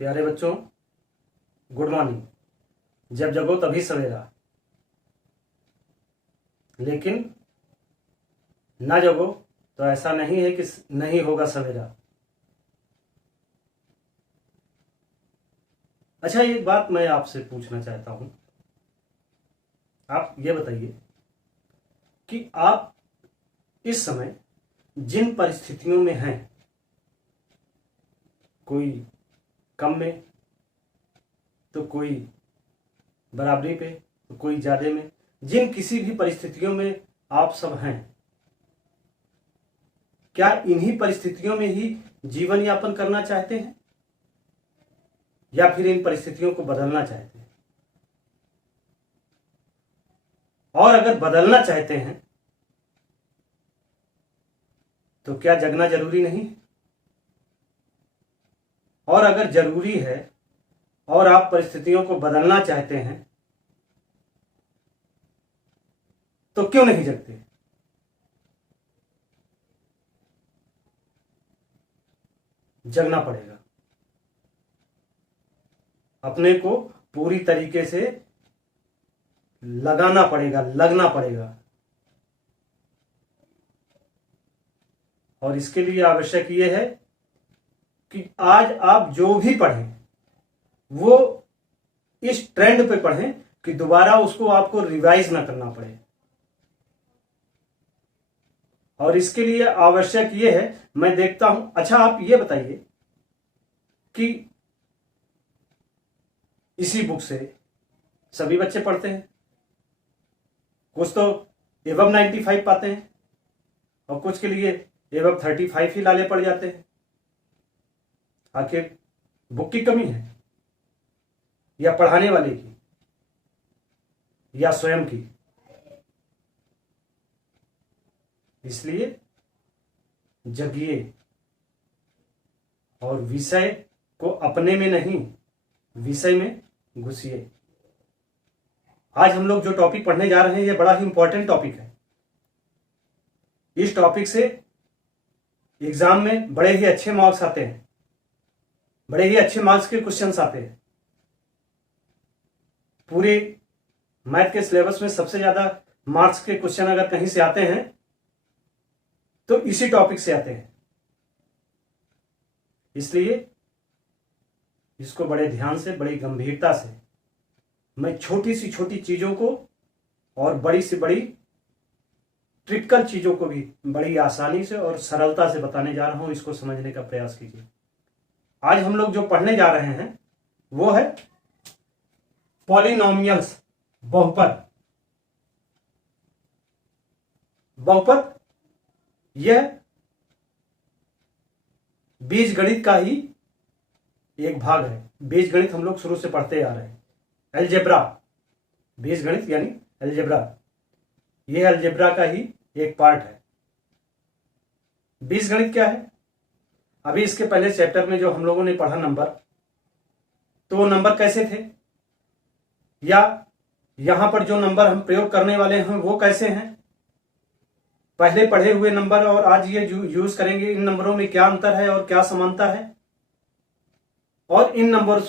प्यारे बच्चों, good morning. जब जगो तभी सवेरा, लेकिन ना जगो तो ऐसा नहीं है कि नहीं होगा सवेरा। अच्छा, एक बात मैं आपसे पूछना चाहता हूं। आप ये बताइए कि आप इस समय जिन परिस्थितियों में हैं, कोई कम में तो कोई बराबरी पे तो कोई ज्यादा में, जिन किसी भी परिस्थितियों में आप सब हैं, क्या इन्हीं परिस्थितियों में ही जीवन यापन करना चाहते हैं या फिर इन परिस्थितियों को बदलना चाहते हैं? और अगर बदलना चाहते हैं तो क्या जगना जरूरी नहीं है? और अगर जरूरी है और आप परिस्थितियों को बदलना चाहते हैं तो क्यों नहीं जगते? जगना पड़ेगा, अपने को पूरी तरीके से लगाना पड़ेगा, लगना पड़ेगा। और इसके लिए आवश्यक यह है कि आज आप जो भी पढ़ें वो इस ट्रेंड पे पढ़ें कि दोबारा उसको आपको रिवाइज ना करना पड़े। और इसके लिए आवश्यक यह है, मैं देखता हूं। अच्छा, आप ये बताइए कि इसी बुक से सभी बच्चे पढ़ते हैं, कुछ तो एवं 95 पाते हैं और कुछ के लिए एवं 35 ही लाले पड़ जाते हैं। आखिर बुक की कमी है या पढ़ाने वाले की या स्वयं की? इसलिए जगिए और विषय को अपने में नहीं, विषय में घुसिए। आज हम लोग जो टॉपिक पढ़ने जा रहे हैं, यह बड़ा ही इंपॉर्टेंट टॉपिक है। इस टॉपिक से एग्जाम में बड़े ही अच्छे मार्क्स आते हैं, बड़े ही अच्छे मार्क्स के क्वेश्चंस आते हैं। पूरे मैथ के सिलेबस में सबसे ज्यादा मार्क्स के क्वेश्चन अगर कहीं से आते हैं तो इसी टॉपिक से आते हैं। इसलिए इसको बड़े ध्यान से, बड़ी गंभीरता से मैं छोटी सी छोटी चीजों को और बड़ी से बड़ी ट्रिपिकल चीजों को भी बड़ी आसानी से और सरलता से बताने जा रहा हूं। इसको समझने का प्रयास कीजिए। आज हम लोग जो पढ़ने जा रहे हैं वो है पॉलिनोमियल्स, बहुपद। बहुपद यह बीजगणित का ही एक भाग है। बीजगणित हम लोग शुरू से पढ़ते आ रहे हैं। अलजेब्रा, बीजगणित यानी अलजेब्रा, यह अलजेब्रा का ही एक पार्ट है। बीजगणित क्या है? अभी इसके पहले चैप्टर में जो हम लोगों ने पढ़ा नंबर, तो वो नंबर कैसे थे, या यहां पर जो नंबर हम प्रयोग करने वाले हैं वो कैसे हैं, पहले पढ़े हुए नंबर और आज ये यूज करेंगे, इन नंबरों में क्या अंतर है और क्या समानता है, और इन नंबर्स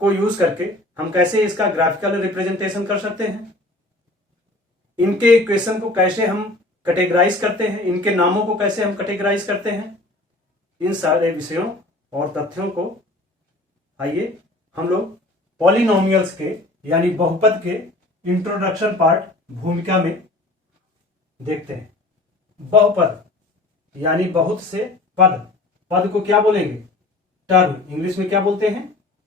को यूज करके हम कैसे इसका ग्राफिकल रिप्रेजेंटेशन कर सकते हैं, इनके इक्वेशन को कैसे हम कैटेगराइज करते हैं, इनके नामों को कैसे हम कैटेगराइज करते हैं, इन सारे विषयों और तथ्यों को आइए हम लोग पॉलिनोमियल्स के यानी बहुपद के इंट्रोडक्शन पार्ट भूमिका में देखते हैं। बहुपद यानी बहुत से पद। पद को क्या बोलेंगे? टर्म। इंग्लिश में क्या बोलते हैं?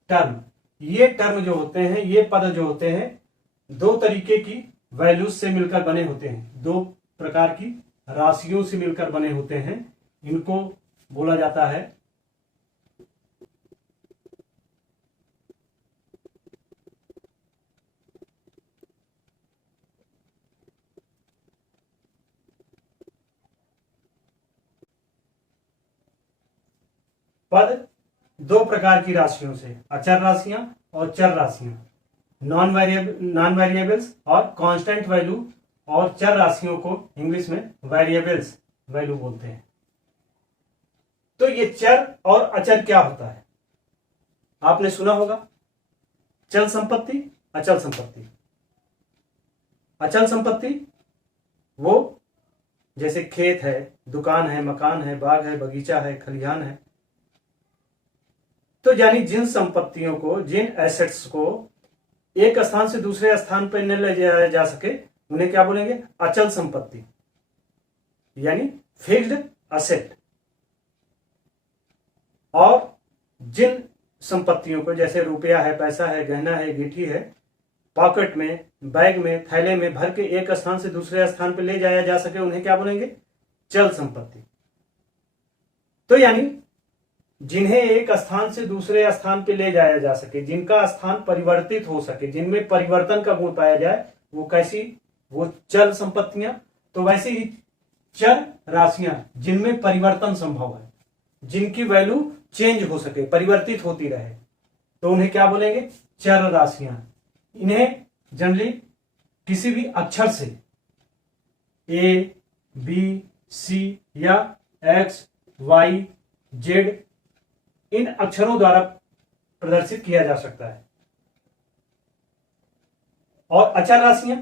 टर्म। ये टर्म जो होते हैं, ये पद जो होते हैं, दो तरीके की वैल्यूज से मिलकर बने होते हैं, दो प्रकार की राशियों से मिलकर बने होते हैं। इनको बोला जाता है पद। दो प्रकार की राशियों से, अचर राशियां और चर राशियां, नॉन वेरिएबल्स और कांस्टेंट वैल्यू, और चर राशियों को इंग्लिश में वेरिएबल्स वैल्यू बोलते हैं। तो ये चर और अचर क्या होता है? आपने सुना होगा, चल संपत्ति, अचल संपत्ति। अचल संपत्ति वो जैसे खेत है, दुकान है, मकान है, बाग है, बगीचा है, खलिहान है। तो यानी जिन संपत्तियों को, जिन एसेट्स को एक स्थान से दूसरे स्थान पर न ले जाया जा सके उन्हें क्या बोलेंगे? अचल संपत्ति, यानी फिक्स्ड असेट। और जिन संपत्तियों को, जैसे रुपया है, पैसा है, गहना है, गिट्टी है, पॉकेट में, बैग में, थैले में भर के एक स्थान से दूसरे स्थान पर ले जाया जा सके उन्हें क्या बोलेंगे? चल संपत्ति। तो यानी जिन्हें एक स्थान से दूसरे स्थान पर ले जाया जा सके, जिनका स्थान परिवर्तित हो सके, जिनमें परिवर्तन का गुण पाया जाए, वो कैसी? वो चल संपत्तियां। तो वैसे ही चर राशियां जिनमें परिवर्तन संभव है, जिनकी वैल्यू चेंज हो सके, परिवर्तित होती रहे, तो उन्हें क्या बोलेंगे? चर राशियां। इन्हें जनरली किसी भी अक्षर से ए, बी, सी या एक्स, वाई, जेड इन अक्षरों द्वारा प्रदर्शित किया जा सकता है। और अचर राशियां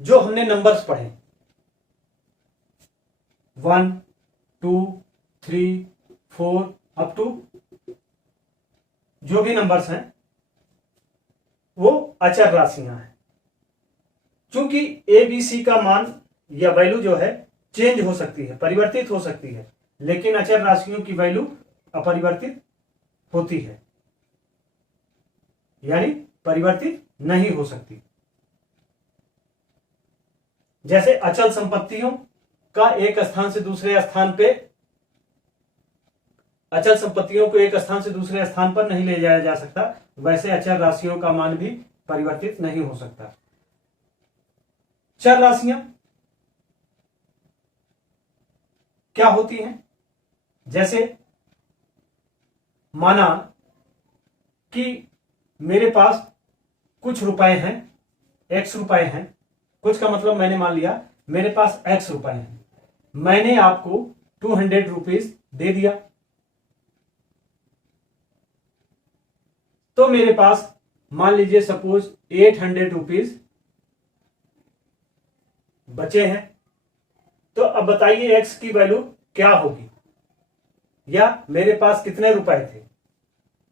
जो हमने नंबर्स पढ़े, 1, 2, 3, 4 अप टू जो भी नंबर्स हैं वो अचर राशियां हैं। चूंकि ए बी सी का मान या वैल्यू जो है चेंज हो सकती है, परिवर्तित हो सकती है, लेकिन अचर राशियों की वैल्यू अपरिवर्तित होती है, यानी परिवर्तित नहीं हो सकती। जैसे अचल संपत्तियों का एक स्थान से दूसरे स्थान पे, अचल संपत्तियों को एक स्थान से दूसरे स्थान पर नहीं ले जाया जा सकता, वैसे अचल राशियों का मान भी परिवर्तित नहीं हो सकता। चर राशियां क्या होती हैं? जैसे माना कि मेरे पास कुछ रुपए हैं, एक्स रुपए हैं, कुछ का मतलब मैंने मान लिया मेरे पास एक्स रुपए हैं, मैंने आपको 200 रुपीज दे दिया, तो मेरे पास मान लीजिए सपोज 800 रुपीज बचे हैं। तो अब बताइए एक्स की वैल्यू क्या होगी, या मेरे पास कितने रुपए थे?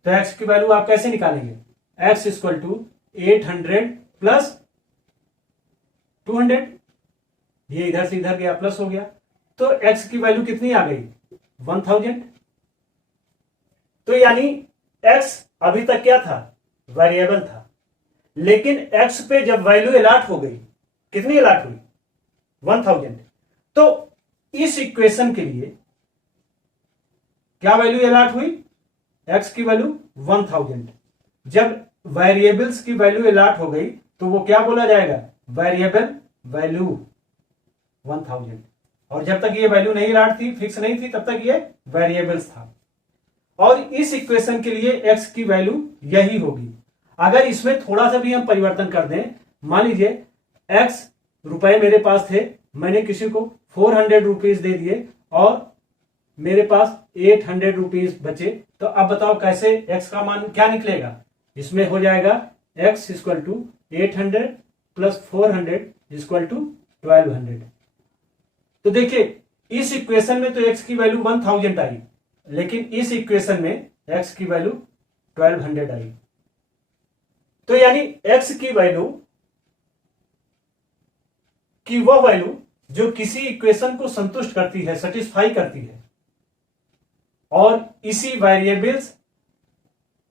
तो एक्स की वैल्यू आप कैसे निकालेंगे? एक्स इक्वल टू 800 प्लस 200, ये इधर से इधर गया, प्लस हो गया, तो एक्स की वैल्यू कितनी आ गई? 1000। तो यानी एक्स अभी तक क्या था? वेरिएबल था, लेकिन एक्स पे जब वैल्यू अलॉट हो गई, कितनी अलॉट हुई? 1000। तो इस इक्वेशन के लिए क्या वैल्यू अलॉट हुई? एक्स की वैल्यू 1000। जब वेरिएबल्स की वैल्यू अलॉट हो गई तो वो क्या बोला जाएगा? Variable value 1000। और जब तक ये वैल्यू नहीं अलॉट थी, फिक्स नहीं थी, तब तक ये वेरिएबल्स था। और इस इक्वेशन के लिए एक्स की वैल्यू यही होगी। अगर इसमें थोड़ा सा भी हम परिवर्तन कर दें, मान लीजिए एक्स रुपए मेरे पास थे, मैंने किसी को 400 रुपीज दे दिए और मेरे पास 800 रुपीज बचे, तो अब बताओ कैसे एक्स का मान क्या निकलेगा? इसमें हो जाएगा x equal to 800 plus 400 equal to 1200। तो देखिए इस इक्वेशन में तो एक्स की वैल्यू 1000 आई, लेकिन इस इक्वेशन में एक्स की वैल्यू 1200 आई। तो यानी एक्स की वैल्यू की वह वैल्यू जो किसी इक्वेशन को संतुष्ट करती है, सेटिस्फाई करती है, और इसी वेरिएबल्स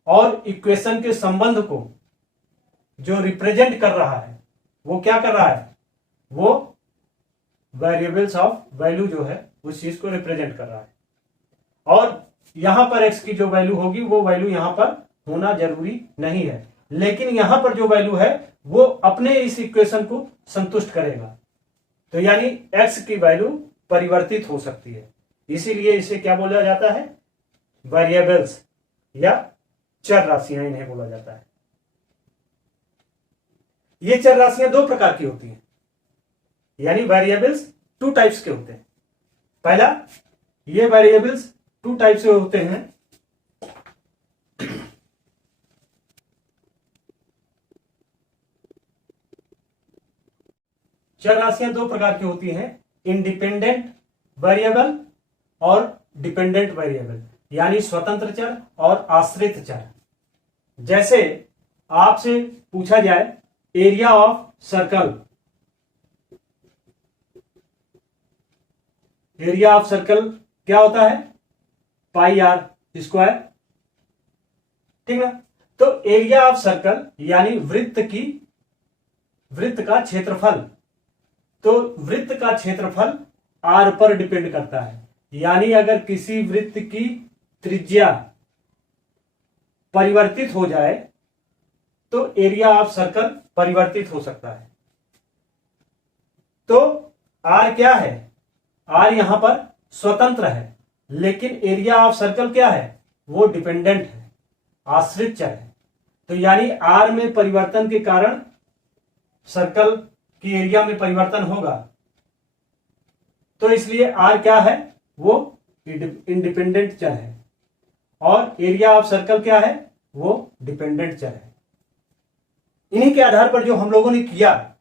और इक्वेशन के संबंध को जो रिप्रेजेंट कर रहा है, वो क्या कर रहा है? वो वेरिएबल्स ऑफ वैल्यू जो है उस चीज को रिप्रेजेंट कर रहा है। और यहां पर एक्स की जो वैल्यू होगी वो वैल्यू यहां पर होना जरूरी नहीं है, लेकिन यहां पर जो वैल्यू है वो अपने इस इक्वेशन को संतुष्ट करेगा। तो यानी एक्स की वैल्यू परिवर्तित हो सकती है, इसीलिए इसे क्या बोला जाता है? वेरिएबल्स या चर राशियां इन्हें बोला जाता है। ये चर राशियां दो प्रकार की होती हैं, यानी वेरिएबल्स 2 टाइप्स के होते हैं। पहला, ये वेरिएबल्स 2 टाइप से होते हैं। चर राशियां दो प्रकार की होती हैं, इंडिपेंडेंट वेरिएबल और डिपेंडेंट वेरिएबल, यानी स्वतंत्र चर और आश्रित चर। जैसे आपसे पूछा जाए area of circle, area of circle क्या होता है, पाई आर स्क्वायर, ठीक ना। तो एरिया ऑफ सर्कल यानी वृत्त का क्षेत्रफल, तो वृत्त का क्षेत्रफल आर पर डिपेंड करता है। यानी अगर किसी वृत्त की त्रिज्या परिवर्तित हो जाए तो एरिया ऑफ सर्कल परिवर्तित हो सकता है। तो आर क्या है, आर यहां पर स्वतंत्र है, लेकिन एरिया ऑफ सर्कल क्या है, वो डिपेंडेंट है, आश्रित चर है। तो यानी आर में परिवर्तन के कारण सर्कल की एरिया में परिवर्तन होगा, तो इसलिए आर क्या है, वो इंडिपेंडेंट चर है, और एरिया ऑफ सर्कल क्या है, वो डिपेंडेंट चर है। इन्हीं के आधार पर जो हम लोगों ने किया,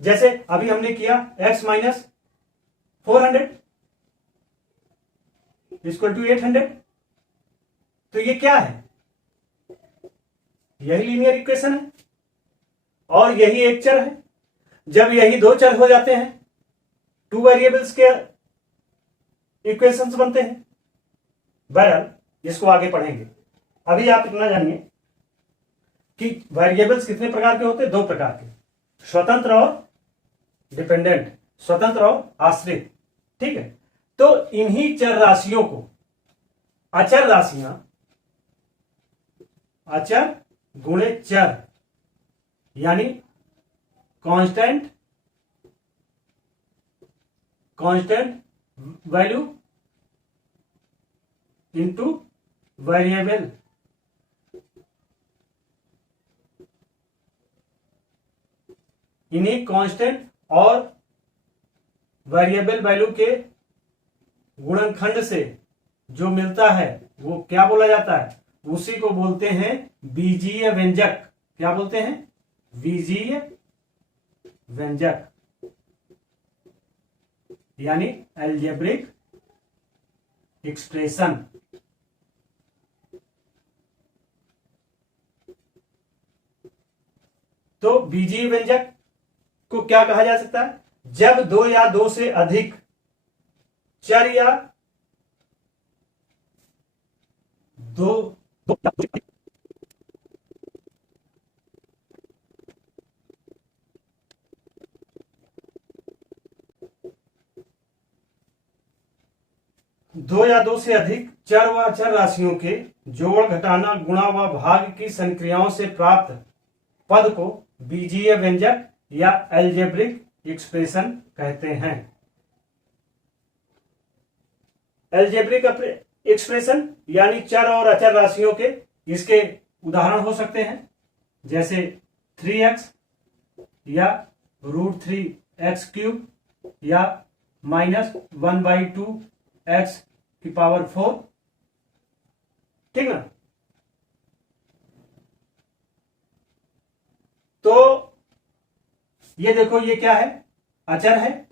जैसे अभी हमने किया x माइनस 400 इक्वल टू 800, तो ये क्या है, यही लीनियर इक्वेशन है और यही एक चर है। जब यही दो चर हो जाते हैं, टू वेरिएबल्स के इक्वेशंस बनते हैं। बहरहाल इसको आगे पढ़ेंगे, अभी आप इतना जानिए कि वेरिएबल्स कितने प्रकार के होते हैं, दो प्रकार के, स्वतंत्र और डिपेंडेंट, स्वतंत्र और आश्रित, ठीक है। तो इन्हीं चर राशियों को अचर राशियां, अचर गुणे चर, यानी कांस्टेंट वैल्यू इनटू वेरिएबल, इन्हीं कांस्टेंट और वेरिएबल वैल्यू के गुणनखंड से जो मिलता है वो क्या बोला जाता है, उसी को बोलते हैं बीजीय व्यंजक। क्या बोलते हैं, बीजीय व्यंजक, यानी एल्जेब्रिक एक्सप्रेशन। तो बीजीय व्यंजक को क्या कहा जा सकता है, जब दो या दो से अधिक चर या दो या दो से अधिक चर व अचर राशियों के जोड़, घटाना, गुणा व भाग की संक्रियाओं से प्राप्त पद को बीजीय व्यंजक या एल्जेब्रिक एक्सप्रेशन कहते हैं। एल्जेब्रिक एक्सप्रेशन यानी चर और अचर राशियों के इसके उदाहरण हो सकते हैं, जैसे 3x या √3x³ या -1/2x⁴, ठीक ना। तो ये देखो, ये क्या है, अचर है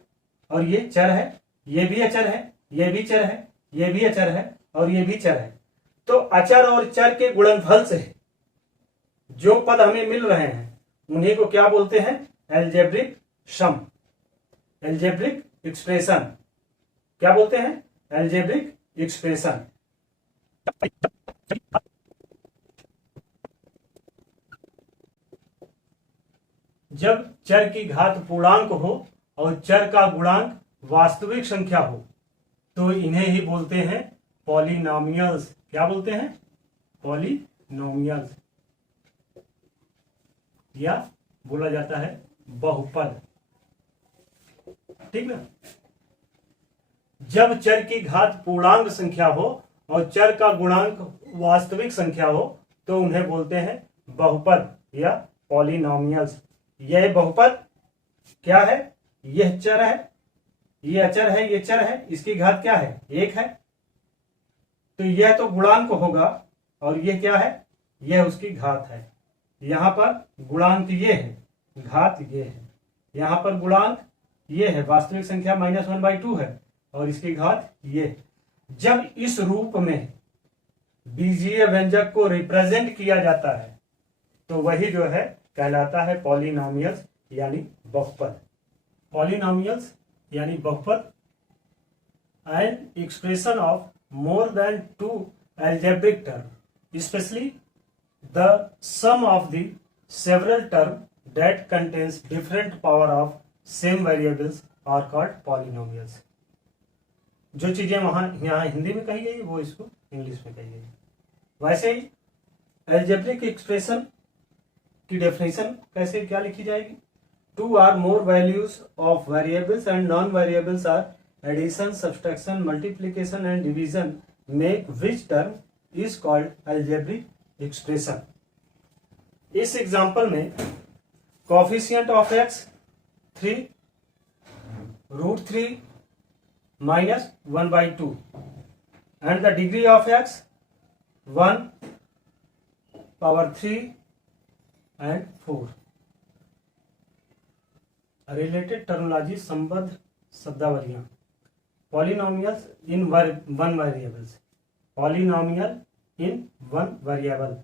और ये चर है, ये भी अचर है, ये भी चर है, ये भी अचर है और ये भी चर है। तो अचर और चर के गुणनफल से जो पद हमें मिल रहे हैं उन्हीं को क्या बोलते हैं, एल्जेब्रिक सम, एल्जेब्रिक एक्सप्रेशन। क्या बोलते हैं, एल्जेब्रिक एक्सप्रेशन। जब चर की घात पूर्णांक हो और चर का गुणांक वास्तविक संख्या हो तो इन्हें ही बोलते हैं पॉलिनोमियल्स। क्या बोलते हैं, पॉलिनोमियल्स, या बोला जाता है बहुपद, ठीक ना। जब चर की घात पूर्णांक संख्या हो और चर का गुणांक वास्तविक संख्या हो तो उन्हें बोलते हैं बहुपद या पॉलिनोमियल्स। यह बहुपद क्या है, यह चर है, ये अचर है, ये चर है, इसकी घात क्या है, 1 है, तो यह तो गुणांक होगा और यह क्या है, यह उसकी घात है। यहां पर गुणांक ये है, घात ये है, यहाँ पर गुणांक ये है, वास्तविक संख्या -1/2 है और इसकी घात ये। जब इस रूप में बीजीय व्यंजक को रिप्रेजेंट किया जाता है तो वही जो है कहलाता है पॉलिनोमियल्स यानी बहुपद। पॉलिनोमियल्स यानी बहुपद and expression of more than 2 algebraic term, especially the sum of the several term that contains different power of same variables are called polynomials। जो चीजें वहां यहाँ हिंदी में कही गई वो इसको इंग्लिश में कही गई। वैसे ही एल्जेब्रिक एक्सप्रेशन की डेफिनेशन कैसे क्या लिखी जाएगी? 2 or more values of variables and non-variables are addition, subtraction, multiplication and division make which term is called algebraic expression। इस एग्जांपल में coefficient of x 3 √3 -1/2 and the degree of x 1 power 3 and 4। Related terminology संबद्ध शब्दावलियां। Polynomials in one variables, polynomial in one variable,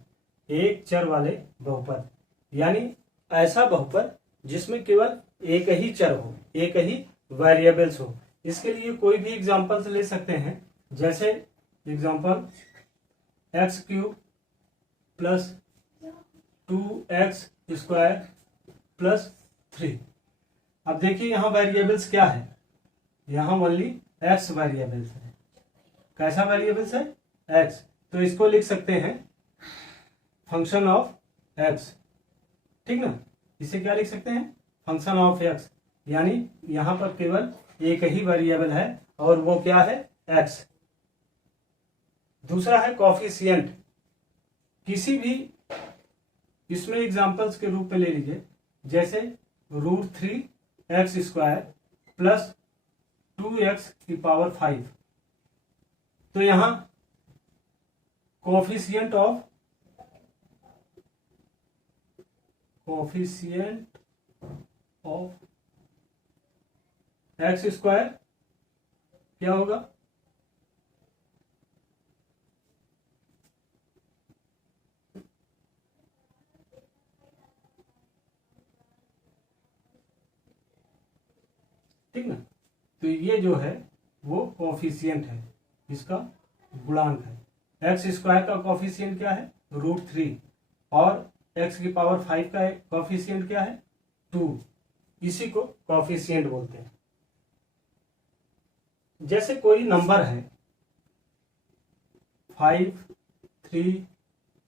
एक चर वाले बहुपद, यानी ऐसा बहुपद जिसमें केवल एक ही चर हो, एक ही वेरिएबल्स हो। इसके लिए कोई भी एग्जांपल्स ले सकते हैं, जैसे एग्जांपल x³ + 2x² + 3। अब देखिए यहाँ वेरिएबल्स क्या है, यहाँ ओनली x वेरिएबल्स है। कैसा वेरिएबल्स है? x। तो इसको लिख सकते हैं फंक्शन ऑफ x, ठीक ना। इसे क्या लिख सकते हैं? फंक्शन ऑफ x, यानी यहाँ पर केवल एक ही वेरिएबल है और वो क्या है? x। दूसरा है कोफिशिएंट। किसी भी इसमें एग्जांपल्स के रूप में ले लीजिए, जैसे √3x² + 2x⁵। तो यहां कोफिशिएंट ऑफ x² क्या होगा? ठीक ना। तो ये जो है वो कोफिशिएंट है, इसका गुणांक है। x² का कोफिशिएंट क्या है? √3 और x⁵ का कोफिशिएंट क्या है? 2। इसी को कोफिशिएंट बोलते हैं। जैसे कोई नंबर है 5, 3,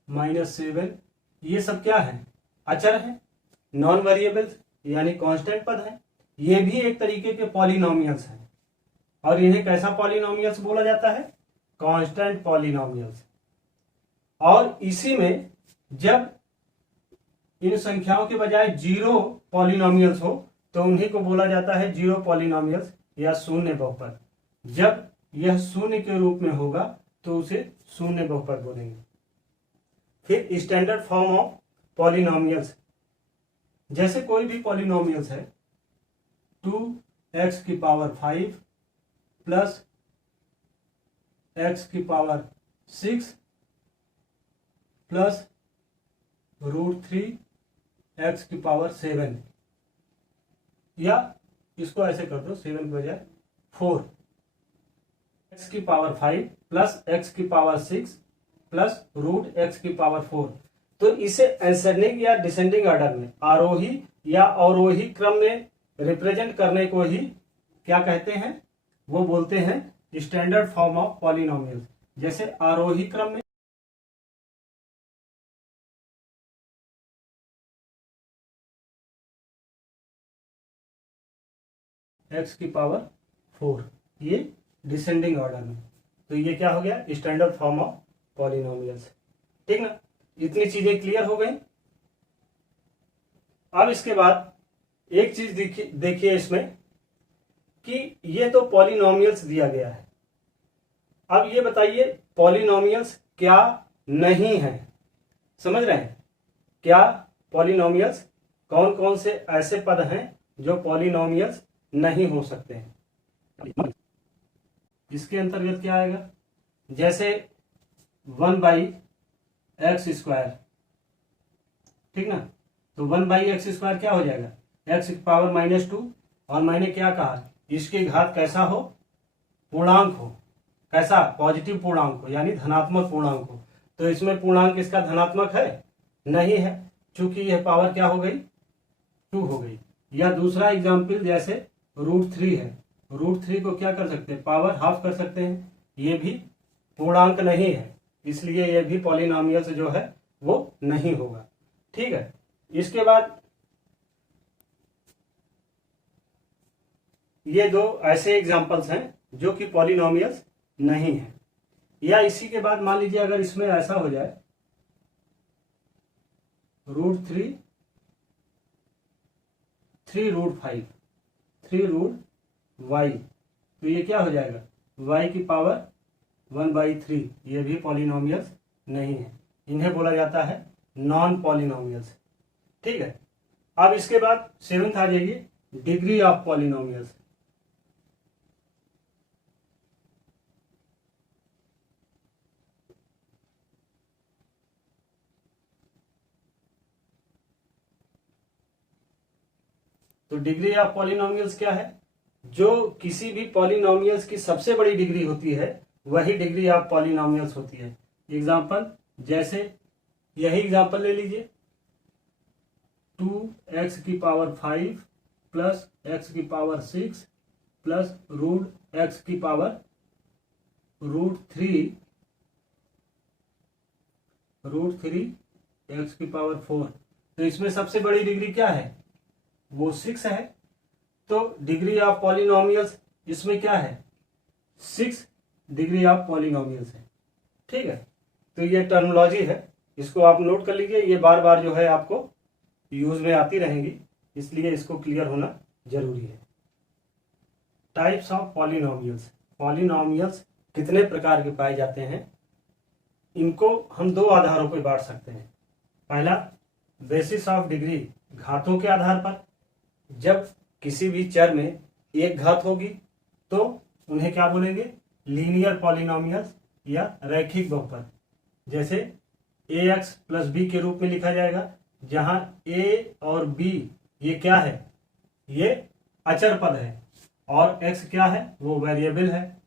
-7, ये सब क्या है? अचर है, नॉन वेरिएबल्स यानी कांस्टेंट पद है। ये भी एक तरीके के पॉलिनोमियल्स हैं और इन्हें कैसा पॉलिनोमियल्स बोला जाता है? Constant polynomials. और इसी में जब इन संख्याओं के बजाय 0 पॉलिनोमियल्स हो तो उन्हीं को बोला जाता है 0 पॉलिनोमियल्स या शून्य बहुपद। जब यह शून्य के रूप में होगा तो उसे शून्य बहुपद बोलेंगे। फिर स्टैंडर्ड फॉर्म ऑफ पॉलिनोमियल्स, जैसे कोई भी पॉलिनोमियल्स है 2x⁵ + x⁶ + √3x⁷, या इसको ऐसे कर दो 7 के बजाय 4, x⁵ + x⁶ + √x⁴। तो इसे एसेंडिंग या डिसेंडिंग ऑर्डर में, आरोही या अवरोही क्रम में रिप्रेजेंट करने को ही क्या कहते हैं? वो बोलते हैं स्टैंडर्ड फॉर्म ऑफ पॉलिनोमियल। जैसे आरोही क्रम में x⁴, ये डिसेंडिंग ऑर्डर में, तो ये क्या हो गया? Standard form of polynomials. ठीक ना। इतनी चीजें क्लियर हो गई। अब इसके बाद एक चीज देखिए इसमें कि ये तो पॉलिनोमियल्स दिया गया है। अब ये बताइए पॉलिनोमियल्स क्या नहीं है? समझ रहे हैं? क्या पॉलिनोमियल्स कौन कौन से ऐसे पद हैं जो पॉलिनोमियल्स नहीं हो सकते हैं। इसके अंतर्गत क्या आएगा, जैसे 1/x², ठीक ना। तो 1/x² क्या हो जाएगा, x⁻²। और मैंने क्या कहा, इसकी घात कैसा हो, पूर्णांक हो। कैसा, पॉजिटिव पूर्णांक हो, यानी धनात्मक पूर्णांक हो। तो इसमें पूर्णांक इसका धनात्मक है, नहीं है, चूंकि यह पावर क्या हो गई, 2 हो गई। या दूसरा एग्जाम्पल जैसे √3 है, √3 को क्या कर सकते हैं, पावर हाफ कर सकते हैं। ये भी पूर्णांक नहीं है, इसलिए ये भी पॉलिनोमियल्स जो है वो नहीं होगा, ठीक है। इसके बाद ये दो ऐसे एग्जांपल्स हैं जो कि पॉलिनोमियल्स नहीं है। या इसी के बाद मान लीजिए अगर इसमें ऐसा हो जाए √3 3√5 3√y, तो ये क्या हो जाएगा, y की पावर 1/3। ये भी पॉलिनोमियल्स नहीं है, इन्हें बोला जाता है नॉन पॉलिनोमियल्स, ठीक है। अब इसके बाद 7th आ जाइए, डिग्री ऑफ पॉलिनोमियल्स। तो डिग्री ऑफ पॉलिनोमियल्स क्या है, जो किसी भी पॉलिनोमियल्स की सबसे बड़ी डिग्री होती है वही डिग्री ऑफ पॉलिनोमियल्स होती है। एग्जांपल जैसे यही एग्जांपल ले लीजिए, 2x⁵ plus x⁶ plus √x⁴। तो इसमें सबसे बड़ी डिग्री क्या है, वो 6 है। तो डिग्री ऑफ पॉलिनोमियल्स इसमें क्या है, 6 डिग्री ऑफ पॉलिनोमियल्स है, ठीक है। तो ये टर्मिनोलॉजी है, इसको आप नोट कर लीजिए, ये बार बार जो है आपको यूज में आती रहेंगी, इसलिए इसको क्लियर होना जरूरी है। टाइप्स ऑफ पॉलिनोमियल्स, पॉलिनोमियल्स कितने प्रकार के पाए जाते हैं, इनको हम 2 आधारों पर बांट सकते हैं। पहला, बेसिस ऑफ डिग्री, घातों के आधार पर। जब किसी भी चर में एक घात होगी तो उन्हें क्या बोलेंगे, लीनियर पॉलिनोमियल्स या रैखिक बहुपद। जैसे ax प्लस बी के रूप में लिखा जाएगा, जहां a और b ये क्या है, ये अचर पद है, और x क्या है, वो वेरिएबल है।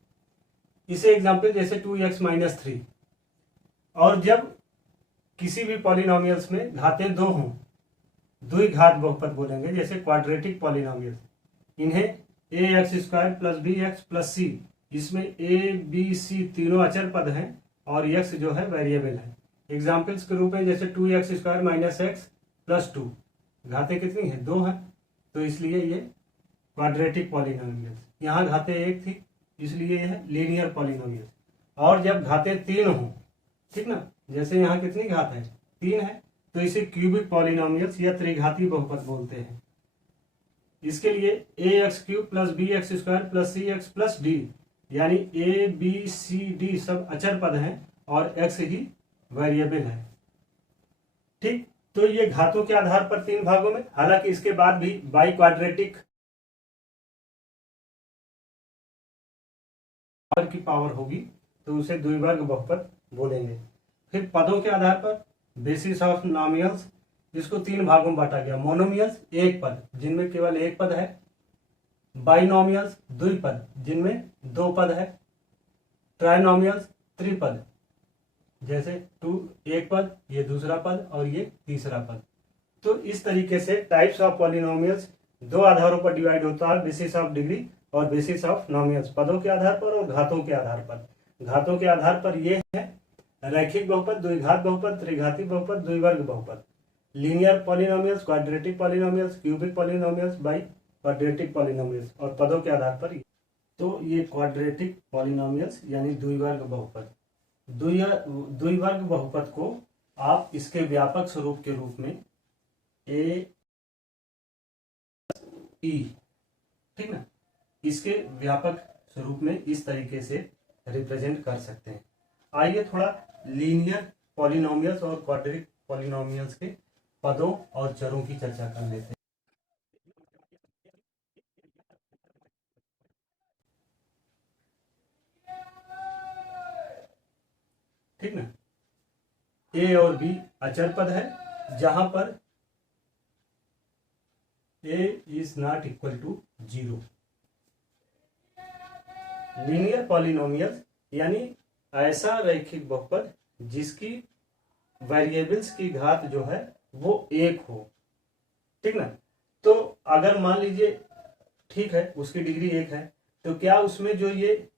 इसे एग्जांपल जैसे 2x-3। और जब किसी भी पॉलिनोमियल्स में घातें 2 हों, द्विघात बहुपद बोलेंगे, जैसे क्वाड्रेटिक पॉलिनोमियल्स। इन्हें ax² plus bx plus c, इसमें a b c तीनों अचर पद हैं और x जो है वेरिएबल है। एग्जाम्पल्स के रूप में जैसे 2x² माइनस x प्लस 2, घातें कितनी हैं, 2 हैं, तो इसलिए ये क्वाड्रेटिक पॉलिनोमियल्स। यहाँ घातें 1 थी, इसलिए यह लीनियर पॉलिनोमियल्स। और जब घातें 3 हों, ठीक ना, जैसे यहाँ कितनी घात है, 3 है, तो इसे क्यूबिक पॉलिनोमियल्स या त्रिघाती बहुपद बोलते हैं। इसके लिए ax³ plus bx² plus cx plus d, यानी a b c d सब अचर पद हैं और x ही वेरिएबल है, ठीक। तो ये घातों के आधार पर 3 भागों में, हालांकि इसके बाद भी बाई क्वाड्रेटिक की पावर होगी तो उसे द्विवर्ग बहुपद बोलेंगे। फिर पदों के आधार पर बेसिस ऑफ नॉमियल्स, इसको 3 भागों में बांटा गया। मोनोमियल्स, एक पद जिनमें केवल एक पद है। बाइनोमियल्स, द्विपद जिनमें 2 पद है। ट्राइनोमियल्स, त्रिपद, जैसे 2 एक पद, ये दूसरा पद और ये तीसरा पद। तो इस तरीके से टाइप्स ऑफ पॉलिनोमियल्स 2 आधारों पर डिवाइड होता है, बेसिस ऑफ डिग्री और बेसिस ऑफ नॉमियल्स, पदों के आधार पर और घातों के आधार पर। घातों के आधार पर ये है रैखिक बहुपद, द्विघात बहुपद, त्रिघाती बहुपद, द्विवर्ग बहुपद। Linear polynomials, quadratic polynomials, cubic polynomials, by quadratic polynomials, और पदों के आधार पर। तो ये क्वाड्रेटिक पॉलिनोमियल्स यानी द्विवर्ग बहुपद। द्विवर्ग बहुपद को आप इसके व्यापक स्वरूप के रूप में ए ई, ठीक ना, इसके व्यापक स्वरूप में इस तरीके से रिप्रेजेंट कर सकते हैं। आइए थोड़ा लीनियर पॉलिनोमियल्स और क्वाड्रेटिक पॉलिनोमियल्स के पदों और चरों की चर्चा कर लेते हैं। ठीक ना। ए और बी अचर पद है जहां पर A is not equal to 0। Linear polynomial यानी ऐसा रैखिक बहुपद जिसकी वेरिएबल्स की घात जो है वो 1 हो, ठीक ना। तो अगर मान लीजिए ठीक है उसकी डिग्री 1 है, तो क्या उसमें जो ये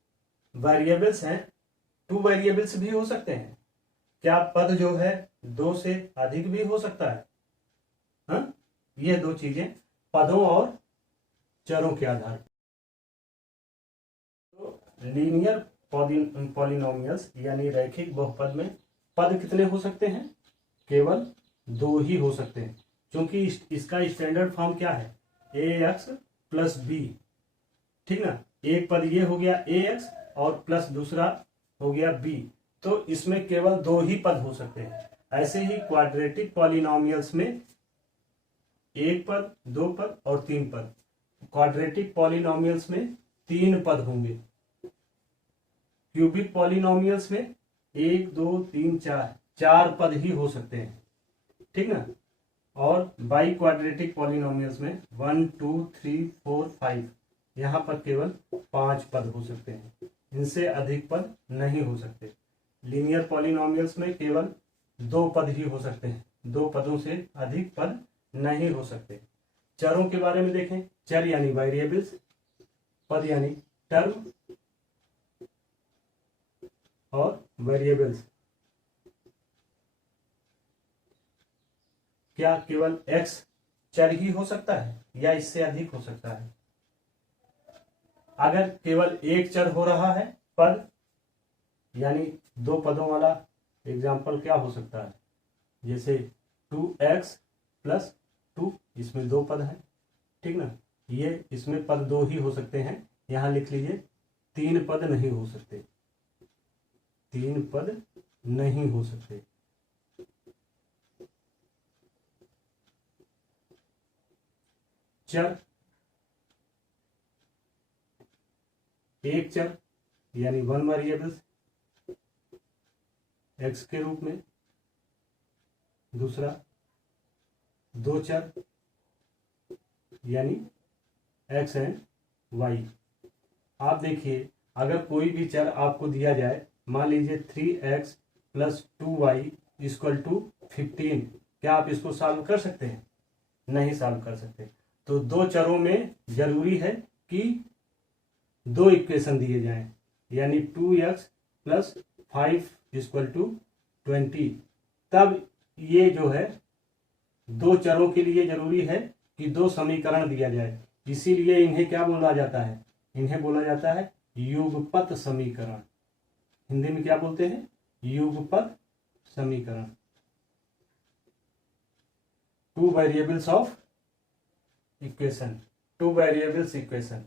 वेरिएबल्स हैं 2 वेरिएबल्स भी हो सकते हैं? क्या पद जो है 2 से अधिक भी हो सकता है? हाँ, ये दो चीजें पदों और चरों के आधार पर। तो लीनियर पॉलिनोमियल्स यानी रैखिक बहुपद में पद कितने हो सकते हैं? केवल 2 ही हो सकते हैं, क्योंकि इसका स्टैंडर्ड फॉर्म क्या है? ए एक्स प्लस बी, ठीक ना। एक पद ये हो गया ए एक्स और प्लस दूसरा हो गया बी, तो इसमें केवल 2 ही पद हो सकते हैं। ऐसे ही क्वाड्रेटिक पॉलिनोमियल्स में 1 पद, 2 पद और 3 पद। क्वाड्रेटिक पॉलिनोमियल्स में 3 पद होंगे। क्यूबिक पॉलिनोमियल्स में 1 2 3 4 पद ही हो सकते हैं, ठीक ना। और बाई क्वाड्रेटिक पॉलिनोमियल्स में 1 2 3 4 5 यहां पर केवल 5 पद हो सकते हैं, इनसे अधिक पद नहीं हो सकते। लीनियर पॉलिनोमियल्स में केवल 2 पद ही हो सकते हैं, 2 पदों से अधिक पद नहीं हो सकते। चरों के बारे में देखें, चर यानी वेरिएबल्स, पद यानी टर्म और वेरिएबल्स। क्या केवल x चर ही हो सकता है या इससे अधिक हो सकता है? अगर केवल एक चर हो रहा है पद यानी 2 पदों वाला एग्जाम्पल क्या हो सकता है? जैसे 2x प्लस 2, इसमें 2 पद हैं, ठीक ना। ये इसमें पद 2 ही हो सकते हैं, यहां लिख लीजिए 3 पद नहीं हो सकते, 3 पद नहीं हो सकते। चर, एक चर यानी 1 वेरिएबल्स x के रूप में, दूसरा 2 चर यानी x एंड y। आप देखिए अगर कोई भी चर आपको दिया जाए, मान लीजिए 3x plus 2y equal to 15, क्या आप इसको सॉल्व कर सकते हैं? नहीं सॉल्व कर सकते। तो 2 चरों में जरूरी है कि 2 इक्वेशन दिए जाएं, यानी 2x प्लस 5 इक्वल टू 20, तब ये जो है 2 चरों के लिए जरूरी है कि 2 समीकरण दिया जाए। इसीलिए इन्हें क्या बोला जाता है? इन्हें बोला जाता है युगपत समीकरण। हिंदी में क्या बोलते हैं? युगपत समीकरण। 2 variables of equation, 2 variables equation,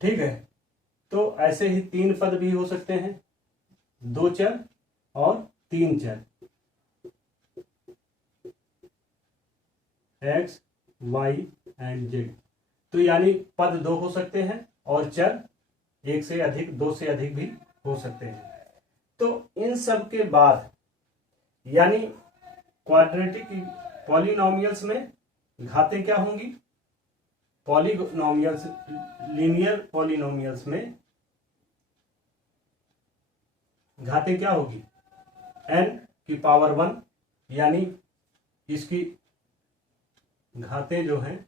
ठीक है। तो ऐसे ही 3 पद भी हो सकते हैं, 2 चर और 3 चर, x y एंड z। तो यानी पद 2 हो सकते हैं और चर 1 से अधिक, 2 से अधिक भी हो सकते हैं। तो इन सब के बाद यानी क्वाड्रेटिक पॉलिनोमियल्स में घातें क्या होंगी? पॉलिनोमियल्स, लीनियर पॉलिनोमियल्स में घातें क्या होगी? n की पावर 1, यानी इसकी घातें जो हैं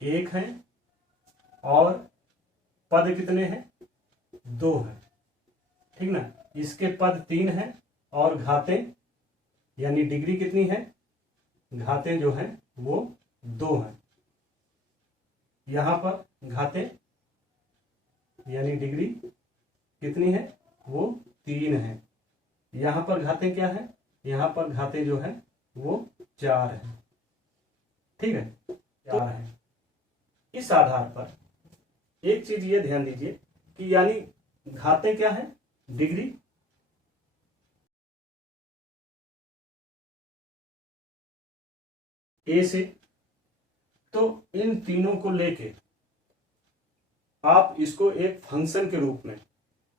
1 हैं और पद कितने हैं? 2 हैं, ठीक ना। इसके पद 3 हैं और घातें यानी डिग्री कितनी है? घातें जो हैं वो 2 हैं। यहां पर घातें यानी डिग्री कितनी है? वो 3 है। यहां पर घातें क्या है? यहां पर घातें जो है वो 4 है, ठीक है, 4 है। इस आधार पर एक चीज ये ध्यान दीजिए कि यानी घातें क्या है? डिग्री ए से, तो इन तीनों को लेके आप इसको एक फंक्शन के रूप में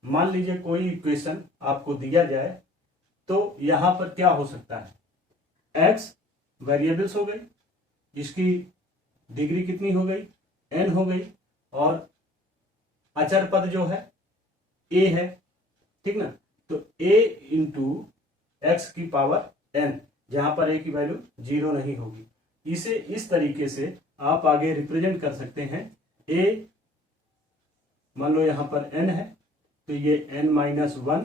मान लीजिए कोई इक्वेशन आपको दिया जाए तो यहां पर क्या हो सकता है, x वेरिएबल्स हो गई, इसकी डिग्री कितनी हो गई, n हो गई, और अचर पद जो है a है, ठीक ना। तो a इंटू एक्स की पावर n, जहां पर a की वैल्यू 0 नहीं होगी। इसे इस तरीके से आप आगे रिप्रेजेंट कर सकते हैं। a मान लो यहां पर n है तो ये n-1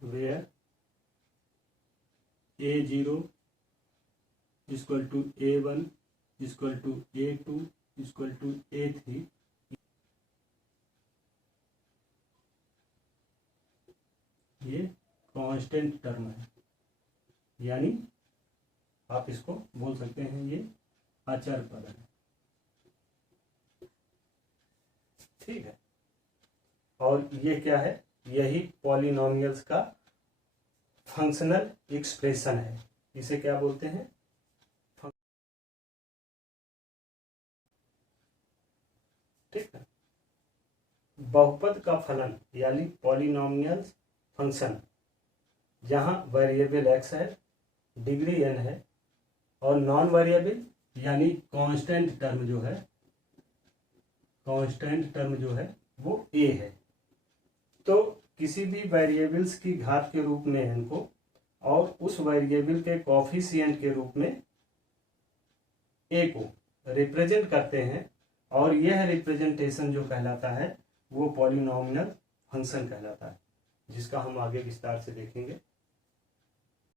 where a0 equal to a1 equal to a2 equal to a3, ये कांस्टेंट टर्म है, यानी आप इसको बोल सकते हैं ये अचर पद है, ठीक है। और ये क्या है, यही पॉलिनोमियल्स का फंक्शनल एक्सप्रेशन है। इसे क्या बोलते हैं, ठीक है। बहुपद का फलन यानी पॉलिनोमियल्स फंक्शन, जहां वेरिएबल x है, डिग्री n है, और नॉन वेरिएबल यानी कांस्टेंट टर्म जो है, कांस्टेंट टर्म जो है वो a है। तो किसी भी वेरिएबल्स की घात के रूप में n को और उस वेरिएबल के कोफिशिएंट के रूप में a को रिप्रेजेंट करते हैं, और यह रिप्रेजेंटेशन जो कहलाता है वो पॉलिनोमियल फंक्शन कहलाता है, जिसका हम आगे विस्तार से देखेंगे।